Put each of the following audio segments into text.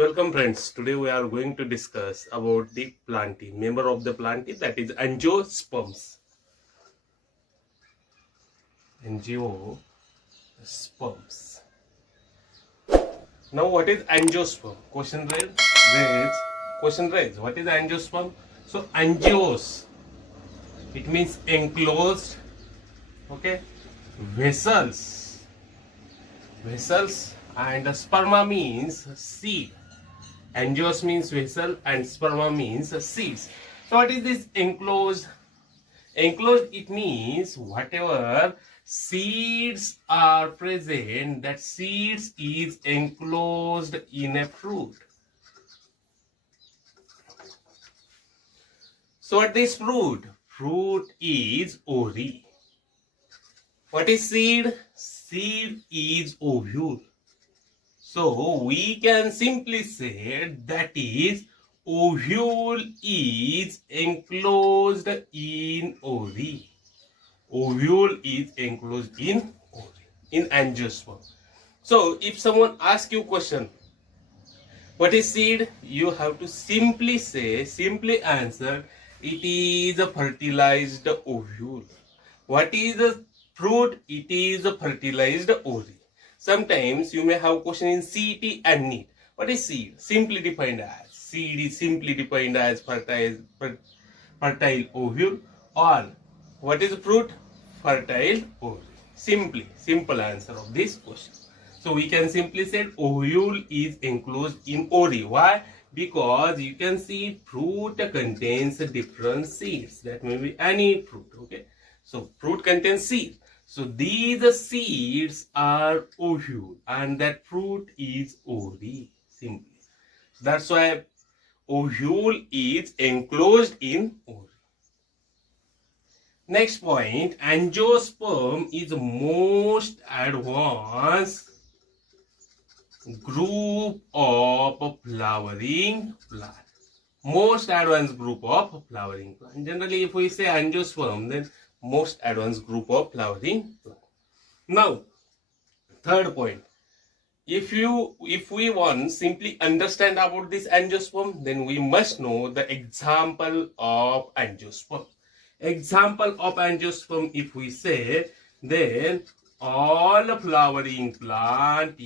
Welcome friends, today we are going to discuss about the plantae, member of the plantae, that is angiosperms. Angiosperms. Now what is angiosperm? Question raised. What is angiosperm? So angios, it means enclosed, okay, vessels, and sperma means seed. Angios means vessel and sperma means seeds. So what is this enclosed? Enclosed, it means whatever seeds are present, that seeds is enclosed in a fruit. So what is fruit? Fruit is ori. What is seed? Seed is ovule. So we can simply say that is ovule is enclosed in ori. Ovule is enclosed in ori, in angiosperm. So if someone asks you question, what is seed? You have to simply answer, it is a fertilized ovule. What is a fruit? It is a fertilized ori. Sometimes you may have question in CET and NEET. What is seed? Simply defined as, seed is simply defined as fertile ovule, or what is fruit? Fertile ovule. Simple answer of this question. So we can simply say ovule is enclosed in ori. Why? Because you can see fruit contains different seeds. That may be any fruit. Okay. So fruit contains seeds. So these seeds are ovule and that fruit is ori. Simply. That's why ovule is enclosed in ori. Next point, angiosperm is most advanced group of flowering plant. Most advanced group of flowering plant. Generally, if we say angiosperm, then most advanced group of flowering plant. Now, third point. If we want simply understand about this angiosperm, then we must know the example of angiosperm. Example of angiosperm, if we say, then all flowering plant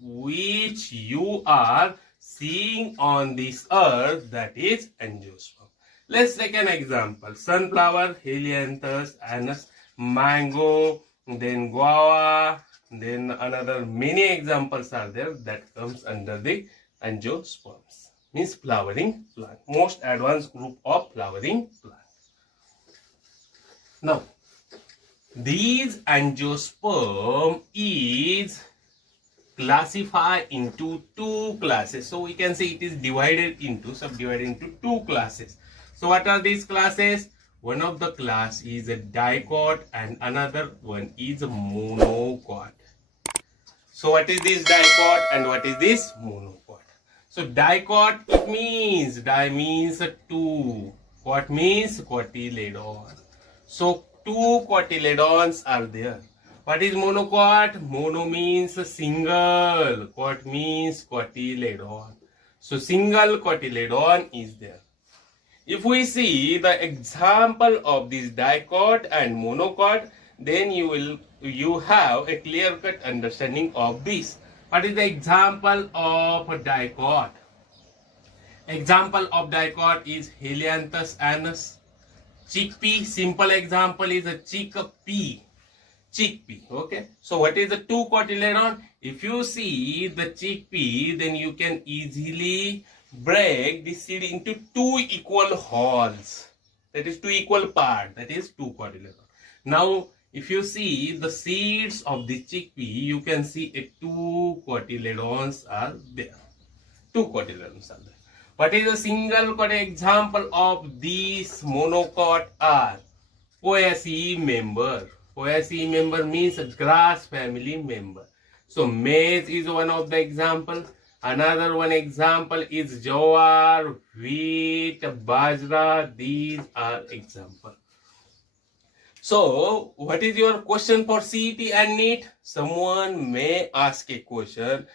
which you are seeing on this earth, that is angiosperm. Let's take an example. Sunflower, helianthus, anise, mango, then guava, then another many examples are there that comes under the angiosperms. Means flowering plant. Most advanced group of flowering plant. Now, these angiosperm is classified into two classes. So we can say it is subdivided into two classes. So what are these classes? One of the class is a dicot and another one is a monocot. So what is this dicot and what is this monocot? So dicot, it means, di means two, cot means cotyledon. So two cotyledons are there. What is monocot? Mono means single, cot means cotyledon. So single cotyledon is there. If we see the example of this dicot and monocot, then you have a clear-cut understanding of this. What is the example of a dicot? Example of dicot is helianthus anise. Chickpea, simple example is a chickpea. Okay. So what is the two cotyledon? If you see the chickpea, then you can easily break the seed into two equal wholes. That is two equal parts. That is two cotyledon. Now, if you see the seeds of the chickpea, you can see two cotyledons are there. Two cotyledons are there. What is a single example of these monocot are Poaceae member. Poaceae member means a grass family member. So maize is one of the example. Another one example is jowar, wheat, bajra. These are example. So what is your question for CET and NEET? Someone may ask a question.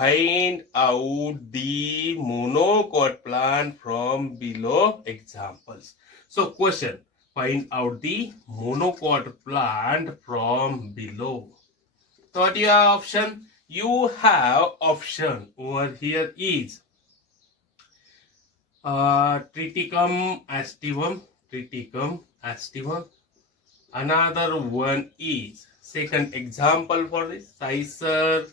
Find out the monocot plant from below examples. So question, find out the monocot plant from below. So what your option? You have option over here is Triticum aestivum, Triticum aestivum. Another one is, second example for this, Cicer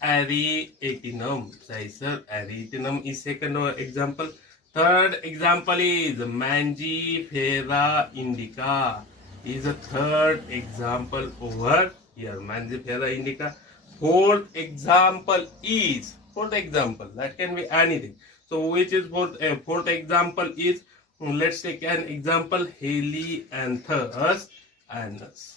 arietinum. Cicer arietinum is second example. Third example is Mangifera indica is a third example over here. Mangifera indica. Fourth example that can be anything. So which is fourth example is, let's take an example, Helianthus anus.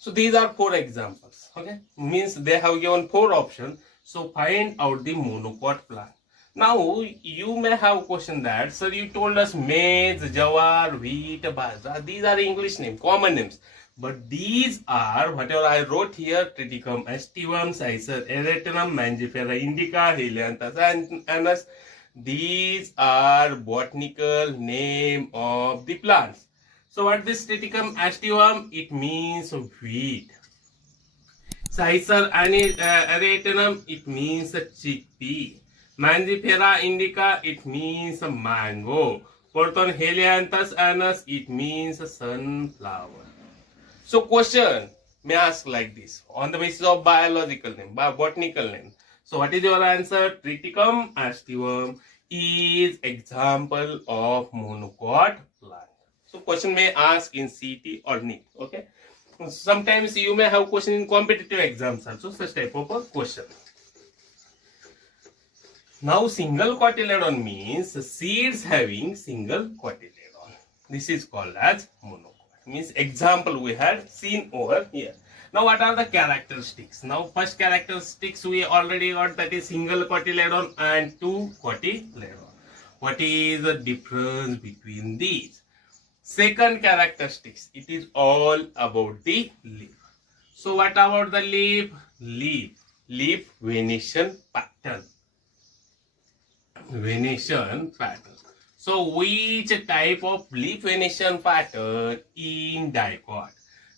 So these are four examples. Okay, means they have given four options. So find out the monocot plant. Now you may have question that, sir, you told us maize, jawar, wheat, bajra. These are English names, common names. But these are whatever I wrote here: Triticum aestivum, Cicer arietinum, Mangifera indica, Helianthus anus. These are botanical name of the plants. So what is Triticum aestivum? It means wheat. Cicer arietinum, it means a chickpea. Mangifera indica, it means a mango. Fourth one, Helianthus anus, it means a sunflower. So question may ask like this, on the basis of biological name, botanical name. So what is your answer? Triticum aestivum is example of monocot plant. So question may ask in CT or NEET. Okay. Sometimes you may have question in competitive exams also, such type of a question. Now single cotyledon means seeds having single cotyledon. This is called as monocot. Means example we had seen over here. Now what are the characteristics? Now first characteristics we already got, that is single cotyledon and two cotyledon. What is the difference between these? Second characteristics, it is all about the leaf. So what about the leaf? Leaf venation pattern. Venation pattern. So which type of leaf venation pattern in dicot?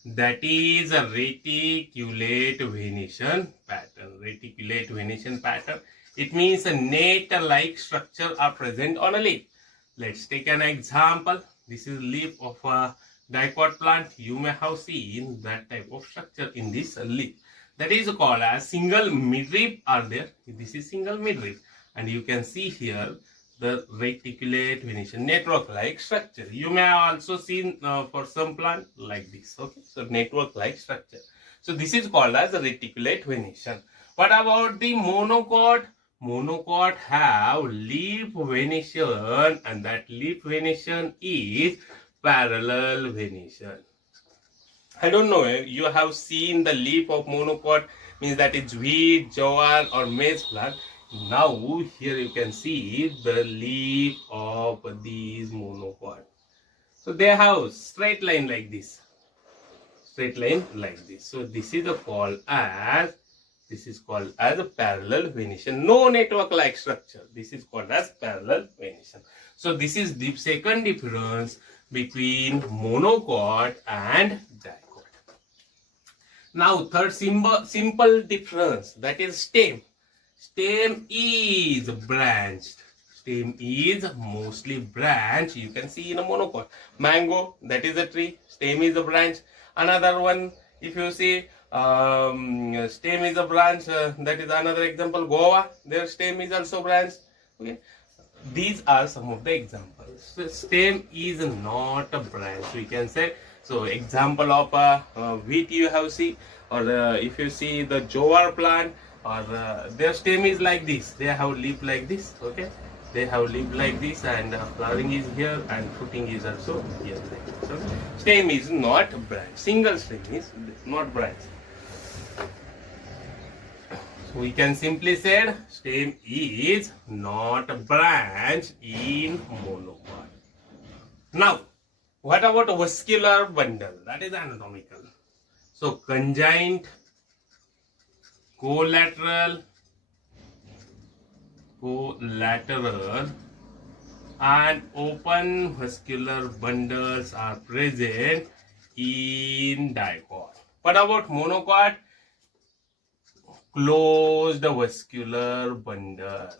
That is a reticulate venation pattern. Reticulate venation pattern. It means a net-like structure are present on a leaf. Let's take an example. This is leaf of a dicot plant. You may have seen that type of structure in this leaf. That is called as single midrib are there. This is single midrib. And you can see here the reticulate venation network-like structure. You may have also seen for some plant like this. Okay, so network-like structure. So this is called as the reticulate venation. What about the monocot? Monocot have leaf venation, and that leaf venation is parallel venation. I don't know, you have seen the leaf of monocot, means that it's wheat, jowar or maize plant. Now here you can see the leaf of these monocot. So they have straight line like this. Straight line like this. So this is called as a parallel venation. No network like structure. This is called as parallel venation. So this is the second difference between monocot and dicot. Now third simple difference, that is stem. Stem is branched. Stem is mostly branched. You can see in a monocot. Mango, that is a tree. Stem is a branch. Another one, if you see stem is a branch, that is another example. Guava, their stem is also branch. Okay, these are some of the examples. So stem is not a branch, we can say. So example of wheat you have seen, or if you see the jowar plant, or their stem is like this. They have leaf like this. Okay, they have leaf like this, and flowering is here, and fruiting is also here like this. So stem is not branch. Single stem is not branch. We can simply say stem is not a branch in monocot. Now, what about a vascular bundle? That is anatomical. So conjoined, collateral, and open vascular bundles are present in dicot. What about monocot? Closed vascular bundle.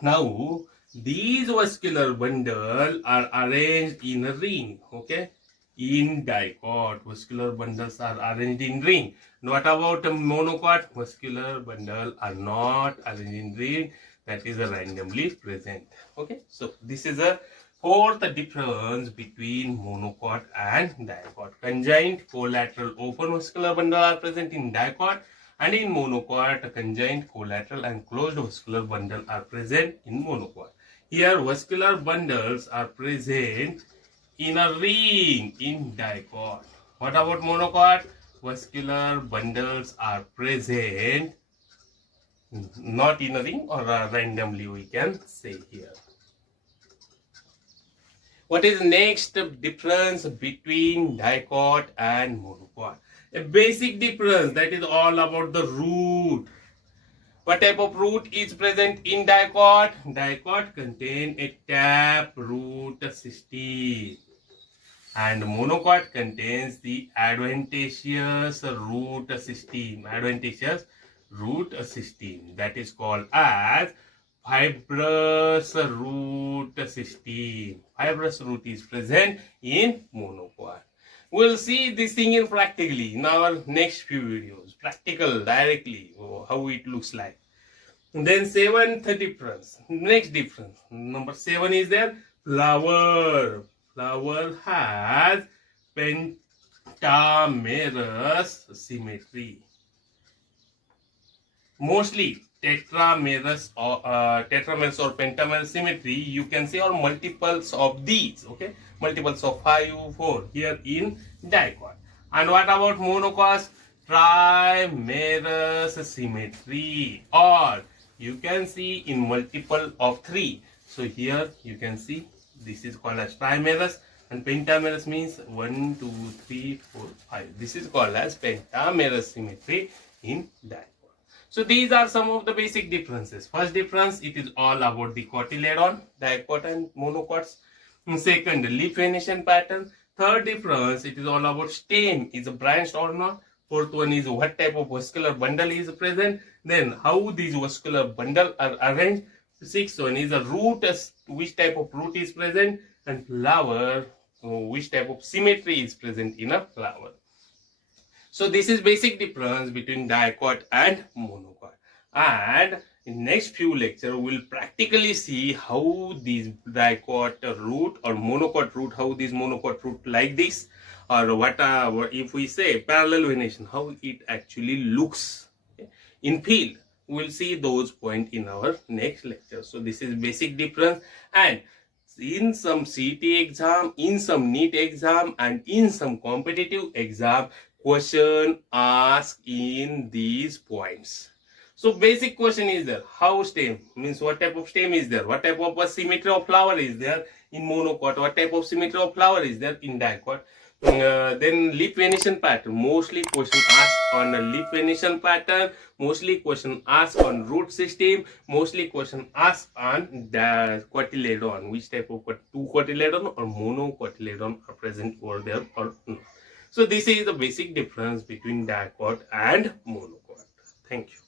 Now these vascular bundles are arranged in a ring. Okay, in dicot, vascular bundles are arranged in ring. What about a monocot? Vascular bundles are not arranged in ring, that is randomly present. Okay, so this is a fourth difference between monocot and dicot. Conjoined, collateral, open vascular bundle are present in dicot, and in monocot, conjoined, collateral, and closed vascular bundle are present in monocot. Here, vascular bundles are present in a ring in dicot. What about monocot? Vascular bundles are present not in a ring, or randomly we can say here. What is the next difference between dicot and monocot? A basic difference, that is all about the root. What type of root is present in dicot? Dicot contain a tap root system, and monocot contains the adventitious root system. That is called as fibrous root system. Fibrous root is present in monocot. We'll see this thing in practically in our next few videos. Practical directly, how it looks like. And then seventh difference. Next difference. Number 7 is there. Flower. Flower has pentamerous symmetry. Mostly tetramerous or pentamerous symmetry you can see, or multiples of these. Okay, multiples of 5, 4 here in dicot. And what about monocot? Trimerous symmetry, or you can see in multiple of 3. So here you can see this is called as trimerous, and pentamerous means 1, 2, 3, 4, 5. This is called as pentamerous symmetry in dicot. So these are some of the basic differences. First difference, it is all about the cotyledon, dicot and monocots. Second, leaf venation pattern. Third difference, it is all about stem, is it branched or not. Fourth one is what type of vascular bundle is present. Then how these vascular bundle are arranged. Sixth one is a root, which type of root is present, and flower, which type of symmetry is present in a flower. So this is basic difference between dicot and monocot. And in next few lecture, we'll practically see how these dicot root or monocot root, how these monocot root like this, or what if we say parallel venation, how it actually looks in field. We'll see those points in our next lecture. So this is basic difference, and in some CET exam, in some NEET exam, and in some competitive exam, question asked in these points. So basic question is there, how stem means what type of stem is there, what type of symmetry of flower is there in monocot, what type of symmetry of flower is there in dicot. Then leaf venation pattern, mostly question asked on a leaf venation pattern, mostly question asked on root system, mostly question asked on the cotyledon, which type of two cotyledon or monocotyledon are present over there or not. So this is the basic difference between dicot and monocot. Thank you.